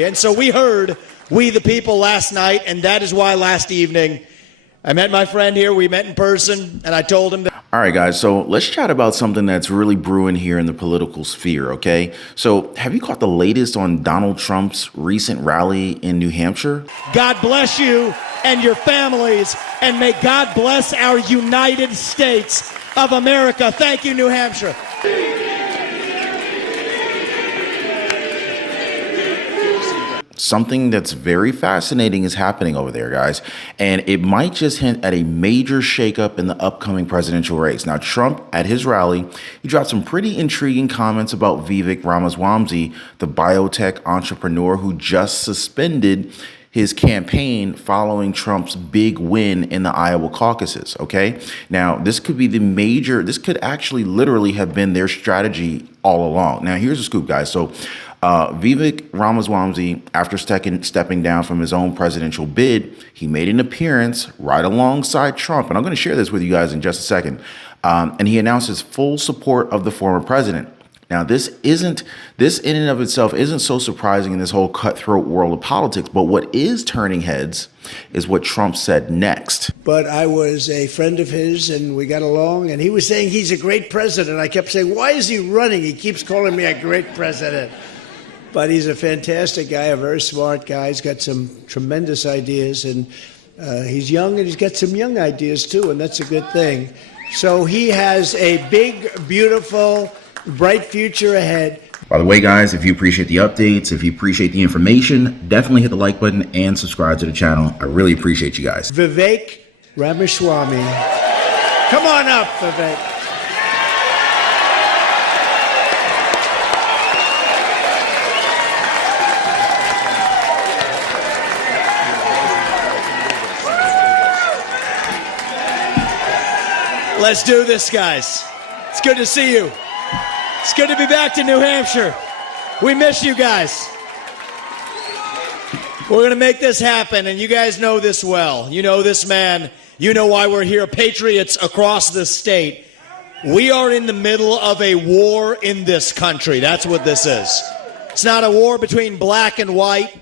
And so we heard We the People last night, and that is why last evening I met my friend here. We met in person, and I told him that. All right, guys, so let's chat about something that's really brewing here in the political sphere, okay? So have you caught the latest on Donald Trump's recent rally in New Hampshire? God bless you and your families, and may God bless our United States of America. Thank you, New Hampshire. Something that's very fascinating is happening over there, guys, and it might just hint at a major shakeup in the upcoming presidential race. Now, Trump, at his rally, he dropped some pretty intriguing comments about Vivek Ramaswamy, the biotech entrepreneur who just suspended his campaign following Trump's big win in the Iowa caucuses, okay? Now, this could actually literally have been their strategy all along. Now, here's the scoop, guys. So, Vivek Ramaswamy, after stepping down from his own presidential bid, he made an appearance right alongside Trump. And I'm going to share this with you guys in just a second. And he announced his full support of the former president. Now, this in and of itself isn't so surprising in this whole cutthroat world of politics. But what is turning heads is what Trump said next. But I was a friend of his, and we got along, and he was saying he's a great president. I kept saying, why is he running? He keeps calling me a great president. But he's a fantastic guy, a very smart guy. He's got some tremendous ideas, and he's young, and he's got some young ideas, too, and that's a good thing. So he has a big, beautiful, bright future ahead. By the way, guys, if you appreciate the updates, if you appreciate the information, definitely hit the like button and subscribe to the channel. I really appreciate you guys. Vivek Ramaswamy. Come on up, Vivek. Let's do this, guys. It's good to see you. It's good to be back to New Hampshire. We miss you guys. We're going to make this happen, and you guys know this well. You know this man. You know why we're here. Patriots across the state. We are in the middle of a war in this country. That's what this is. It's not a war between black and white.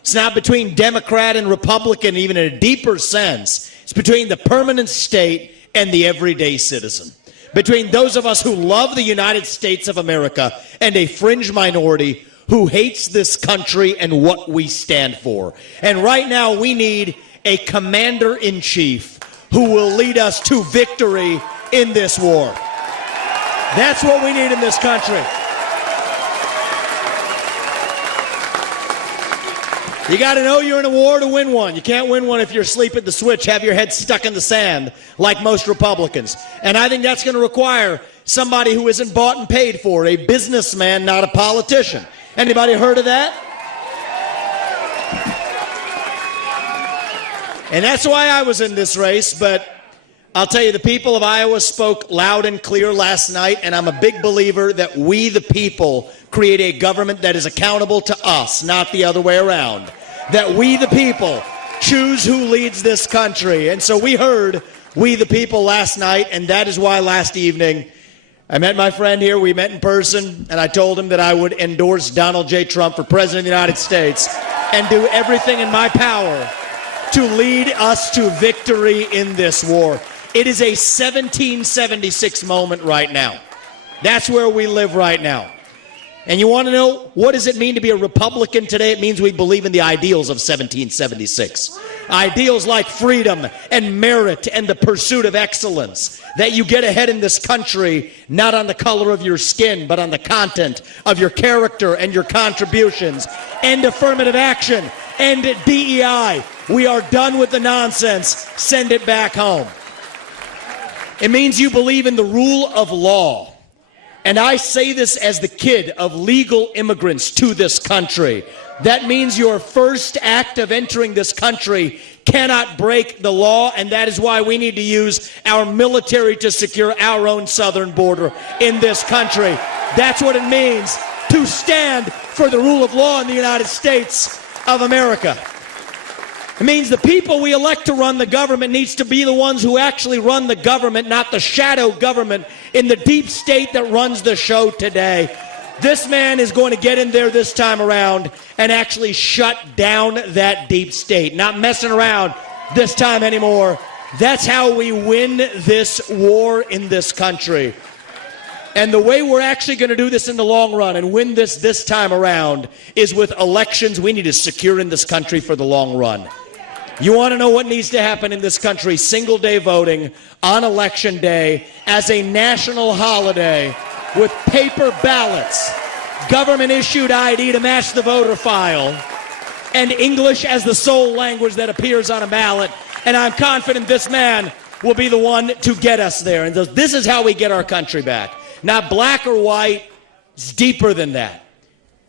It's not between Democrat and Republican, even in a deeper sense. It's between the permanent state and the everyday citizen. Between those of us who love the United States of America and a fringe minority who hates this country and what we stand for. And right now we need a commander-in-chief who will lead us to victory in this war. That's what we need in this country. You got to know you're in a war to win one. You can't win one if you're asleep at the switch, have your head stuck in the sand like most Republicans. And I think that's going to require somebody who isn't bought and paid for, a businessman, not a politician. Anybody heard of that? And that's why I was in this race, but I'll tell you, the people of Iowa spoke loud and clear last night, and I'm a big believer that we, the people, create a government that is accountable to us, not the other way around. That we, the people, choose who leads this country. And so we heard We the People last night, and that is why last evening I met my friend here. We met in person, and I told him that I would endorse Donald J. Trump for President of the United States and do everything in my power to lead us to victory in this war. It is a 1776 moment right now. That's where we live right now. And you want to know, what does it mean to be a Republican today? It means we believe in the ideals of 1776. Ideals like freedom and merit and the pursuit of excellence. That you get ahead in this country, not on the color of your skin, but on the content of your character and your contributions. End affirmative action. End DEI. We are done with the nonsense. Send it back home. It means you believe in the rule of law. And I say this as the kid of legal immigrants to this country. That means your first act of entering this country cannot break the law, and that is why we need to use our military to secure our own southern border in this country. That's what it means to stand for the rule of law in the United States of America. It means the people we elect to run the government needs to be the ones who actually run the government, not the shadow government in the deep state that runs the show today. This man is going to get in there this time around and actually shut down that deep state. Not messing around this time anymore. That's how we win this war in this country. And the way we're actually going to do this in the long run and win this time around is with elections we need to secure in this country for the long run. You want to know what needs to happen in this country? Single day voting on election day as a national holiday with paper ballots, government-issued ID to match the voter file, and English as the sole language that appears on a ballot. And I'm confident this man will be the one to get us there. And this is how we get our country back. Not black or white, it's deeper than that.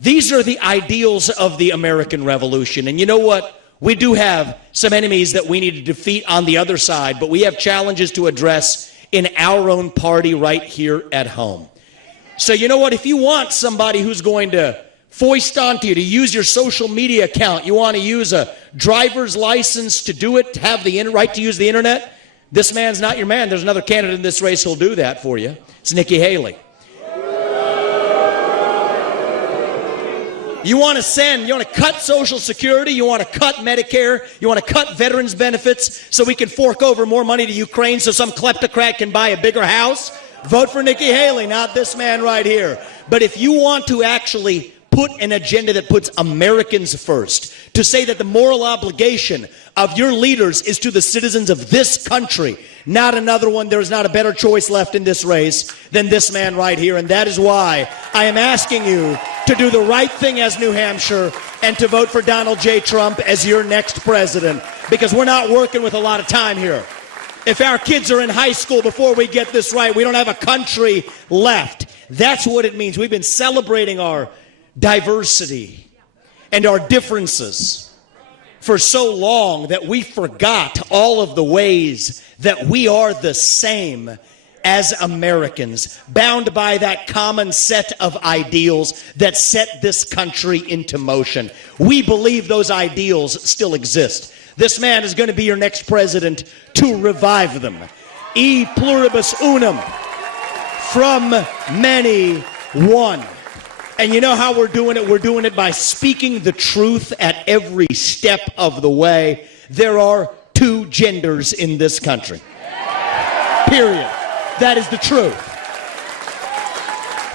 These are the ideals of the American Revolution. And you know what? We do have some enemies that we need to defeat on the other side, but we have challenges to address in our own party right here at home. So you know what? If you want somebody who's going to foist onto you to use your social media account, you want to use a driver's license to do it, to have the right to use the internet, this man's not your man. There's another candidate in this race who'll do that for you. It's Nikki Haley. You want to cut Social Security, you want to cut Medicare, you want to cut veterans benefits so we can fork over more money to Ukraine so some kleptocrat can buy a bigger house? Vote for Nikki Haley, not this man right here. But if you want to actually put an agenda that puts Americans first, to say that the moral obligation of your leaders is to the citizens of this country, not another one, there's not a better choice left in this race than this man right here. And that is why I am asking you to do the right thing as New Hampshire and to vote for Donald J. Trump as your next president, because we're not working with a lot of time here. If our kids are in high school before we get this right, we don't have a country left. That's what it means. We've been celebrating our diversity and our differences for so long that we forgot all of the ways that we are the same as Americans, bound by that common set of ideals that set this country into motion. We believe those ideals still exist. This man is going to be your next president to revive them. E pluribus unum, from many, one. And you know how we're doing it? We're doing it by speaking the truth at every step of the way. There are two genders in this country. Period. That is the truth.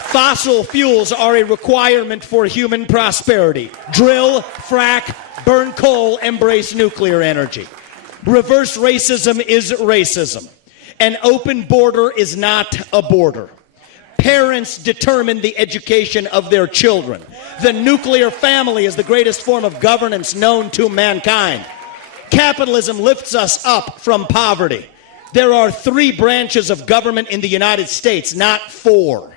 Fossil fuels are a requirement for human prosperity. Drill, frack, burn coal, embrace nuclear energy. Reverse racism is racism. An open border is not a border. Parents determine the education of their children. The nuclear family is the greatest form of governance known to mankind. Capitalism lifts us up from poverty. There are 3 branches of government in the United States, not 4.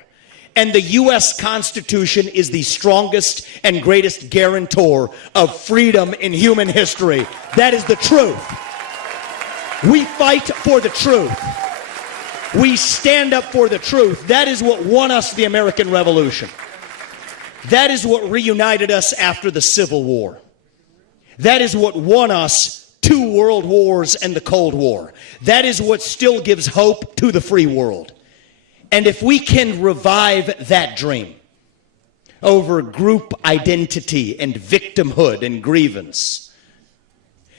And the U.S. Constitution is the strongest and greatest guarantor of freedom in human history. That is the truth. We fight for the truth. We stand up for the truth. That is what won us the American Revolution. That is what reunited us after the Civil War. That is what won us 2 world wars and the Cold War. That is what still gives hope to the free world. And if we can revive that dream over group identity and victimhood and grievance,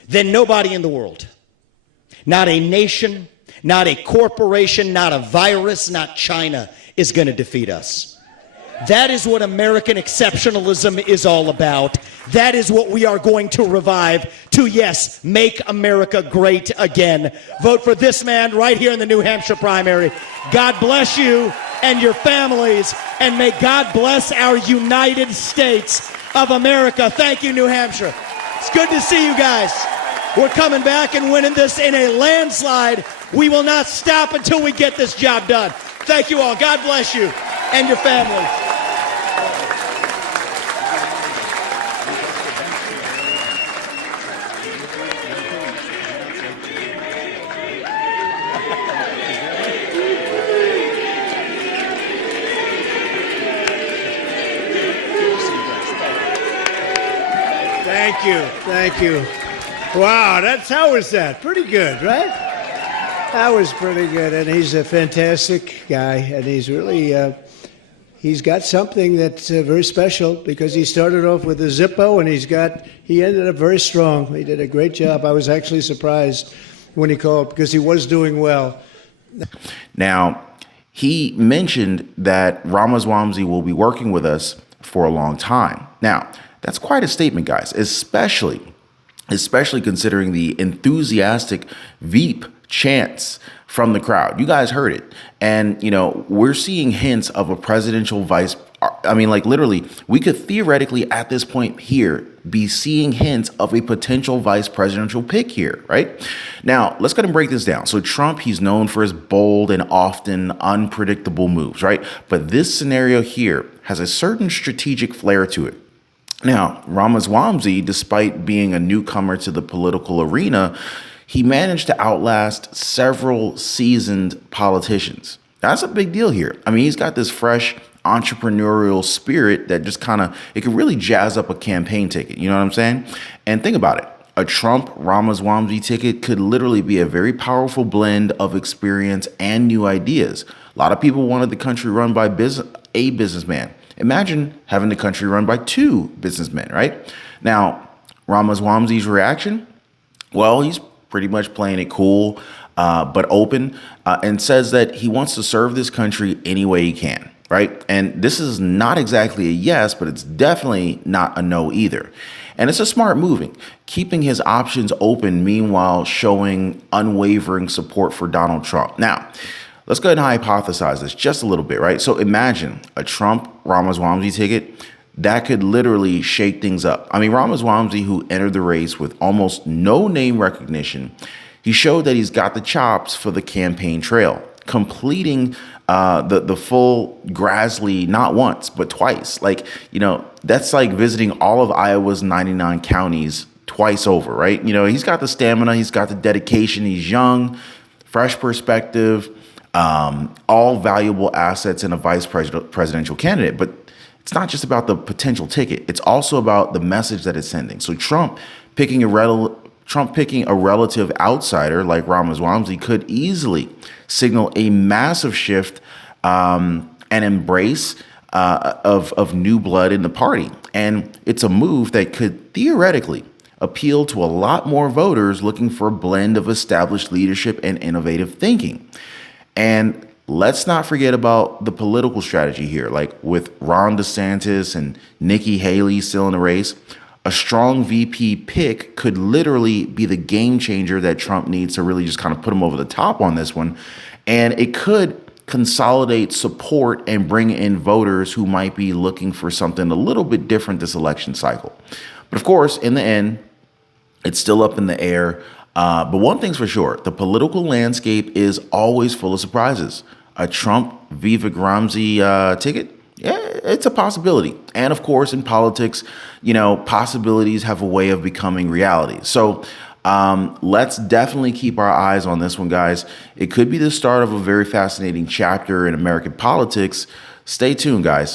then nobody in the world, not a nation, not a corporation, not a virus, not China, is going to defeat us. That is what American exceptionalism is all about. That is what we are going to revive to, yes, make America great again. Vote for this man right here in the New Hampshire primary. God bless you and your families, and may God bless our United States of America. Thank you, New Hampshire. It's good to see you guys. We're coming back and winning this in a landslide. We will not stop until we get this job done. Thank you all. God bless you and your families. Thank you. Thank you. Wow, how was that? Pretty good, right? That was pretty good. And he's a fantastic guy. And he's really, he's got something that's very special because he started off with a Zippo and he ended up very strong. He did a great job. I was actually surprised when he called because he was doing well. Now, he mentioned that Ramaswamy will be working with us for a long time. Now, that's quite a statement, guys, especially considering the enthusiastic Veep chants from the crowd. You guys heard it. And, we're seeing hints of a presidential vice. I mean, like literally, we could theoretically at this point here be seeing hints of a potential vice presidential pick here, right? Now, let's go ahead and break this down. So Trump, he's known for his bold and often unpredictable moves, right? But this scenario here has a certain strategic flair to it. Now, Ramaswamy, despite being a newcomer to the political arena, he managed to outlast several seasoned politicians. That's a big deal here. I mean, he's got this fresh entrepreneurial spirit that just it can really jazz up a campaign ticket. You know what I'm saying? And think about it. A Trump-Ramaswamy ticket could literally be a very powerful blend of experience and new ideas. A lot of people wanted the country run by a businessman. Imagine having the country run by two businessmen, right? Now, Ramaswamy's reaction? Well, he's pretty much playing it cool, but open, and says that he wants to serve this country any way he can, right? And this is not exactly a yes, but it's definitely not a no either. And it's a smart moving, keeping his options open, meanwhile showing unwavering support for Donald Trump. Now, let's go ahead and hypothesize this just a little bit, right? So imagine a Trump-Ramaswamy ticket that could literally shake things up. I mean, Ramaswamy, who entered the race with almost no name recognition, he showed that he's got the chops for the campaign trail, completing the full Grassley not once, but twice. That's like visiting all of Iowa's 99 counties twice over, right? He's got the stamina, he's got the dedication, he's young, fresh perspective, all valuable assets in a vice presidential candidate. But it's not just about the potential ticket. It's also about the message that it's sending. So Trump picking a relative outsider like Ramaswamy could easily signal a massive shift and embrace of new blood in the party. And it's a move that could theoretically appeal to a lot more voters looking for a blend of established leadership and innovative thinking. And let's not forget about the political strategy here, like with Ron DeSantis and Nikki Haley still in the race. A strong VP pick could literally be the game changer that Trump needs to really just put him over the top on this one. And it could consolidate support and bring in voters who might be looking for something a little bit different this election cycle. But of course, in the end, it's still up in the air. But one thing's for sure, the political landscape is always full of surprises. A Trump-Vivek Ramaswamy ticket? Yeah, it's a possibility. And of course, in politics, possibilities have a way of becoming reality. So let's definitely keep our eyes on this one, guys. It could be the start of a very fascinating chapter in American politics. Stay tuned, guys.